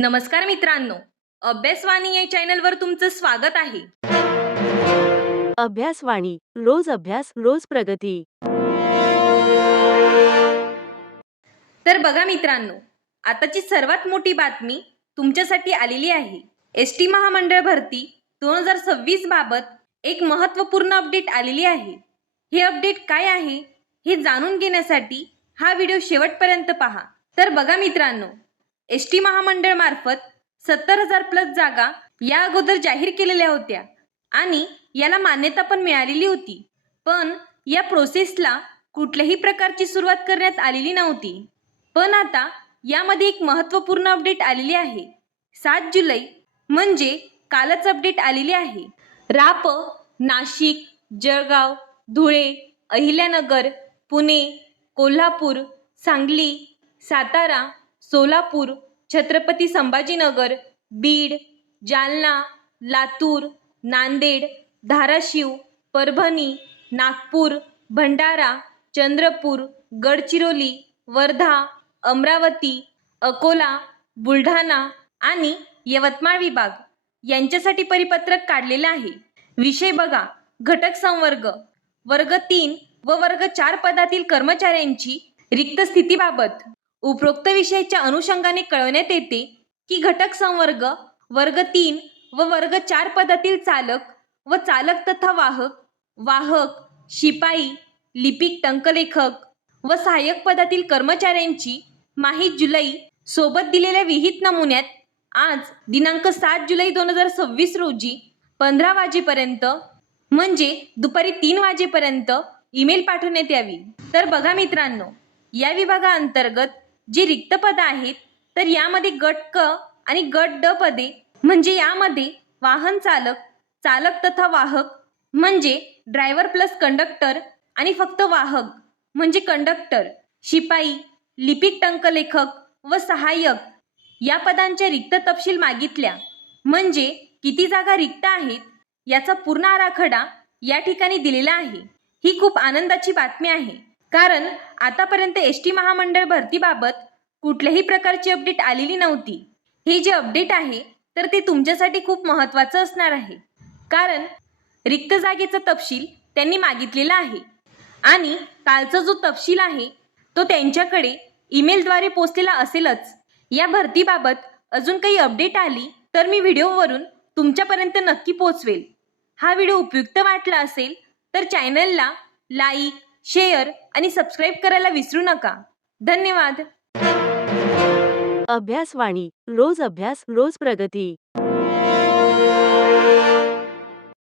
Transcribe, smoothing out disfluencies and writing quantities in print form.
नमस्कार मित्रांनो, अभ्यासवाणी या चॅनलवर तुमचं स्वागत आहे. अभ्यासवाणी रोज अभ्यास रोज प्रगती. तर बघा मित्रांनो, आताची सर्वात मोठी बातमी तुमच्यासाठी आलेली आहे. एस टी महामंडळ भरती 2026 बाबत एक महत्त्वपूर्ण अपडेट आलेली आहे. हे अपडेट काय आहे हे जाणून घेण्यासाठी हा व्हिडिओ शेवटपर्यंत पहा. तर बघा मित्रांनो, एस टी महामंडळ मार्फत 70,000 प्लस जागा या अगोदर जाहीर केलेल्या होत्या आणि याला मान्यता पण मिळालेली होती. पण या प्रोसेसला कुठल्याही प्रकारची सुरुवात करण्यात आलेली नव्हती. पण आता यामध्ये एक महत्त्वपूर्ण अपडेट आलेली आहे. 7 जुलै म्हणजे कालच अपडेट आलेली आहे. राप, नाशिक, जळगाव, धुळे, अहिल्यानगर, पुणे, कोल्हापूर, सांगली, सातारा, सोलापूर, छत्रपती संभाजीनगर, बीड, जालना, लातूर, नांदेड, धाराशिव, परभणी, नागपूर, भंडारा, चंद्रपूर, गडचिरोली, वर्धा, अमरावती, अकोला, बुलढाणा आणि यवतमाळ विभाग यांच्यासाठी परिपत्रक काढलेलं आहे. विषय बघा, घटक संवर्ग वर्ग 3 व वर्ग 4 पदातील कर्मचाऱ्यांची रिक्त स्थितीबाबत उपरोक्त विषयाच्या अनुषंगाने कळवण्यात येते की घटक संवर्ग वर्ग 3 व वर्ग 4 पदातील चालक व चालक तथा वाहक, शिपाई, लिपिक, टंकलेखक व सहाय्यक पदातील कर्मचाऱ्यांची माही जुलै सोबत दिलेल्या विहित नमुन्यात आज दिनांक 7 जुलै 2026 रोजी 15 वाजेपर्यंत म्हणजे दुपारी 3 वाजेपर्यंत ईमेल पाठवण्यात यावी. तर बघा मित्रांनो, या विभागाअंतर्गत जी रिक्त पदं आहेत तर यामध्ये गट क आणि गट ड पदे म्हणजे यामध्ये वाहन चालक, चालक तथा वाहक म्हणजे ड्रायव्हर प्लस कंडक्टर आणि फक्त वाहक म्हणजे कंडक्टर, शिपाई, लिपिक, टंकलेखक व सहाय्यक या पदांच्या रिक्त तपशील मागितल्या. म्हणजे किती जागा रिक्त आहेत याचा पूर्ण आराखडा या ठिकाणी दिलेला आहे. ही खूप आनंदाची बातमी आहे, कारण आतापर्यंत एस टी महामंडळ भरतीबाबत कुठल्याही प्रकारची अपडेट आलेली नव्हती. हे जे अपडेट आहे तर ते तुमच्यासाठी खूप महत्त्वाचं असणार आहे, कारण रिक्त जागेचा तपशील त्यांनी मागितलेला आहे आणि कालचा जो तपशील आहे तो त्यांच्याकडे ईमेलद्वारे पोचलेला असेलच. या भरतीबाबत अजून काही अपडेट आली तर मी व्हिडिओवरून तुमच्यापर्यंत नक्की पोचवेल. हा व्हिडिओ उपयुक्त वाटला असेल तर चॅनलला लाईक, शेअर आणि सबस्क्राईब करायला विसरू नका. धन्यवाद. अभ्यासवाणी रोज अभ्यास रोज प्रगती.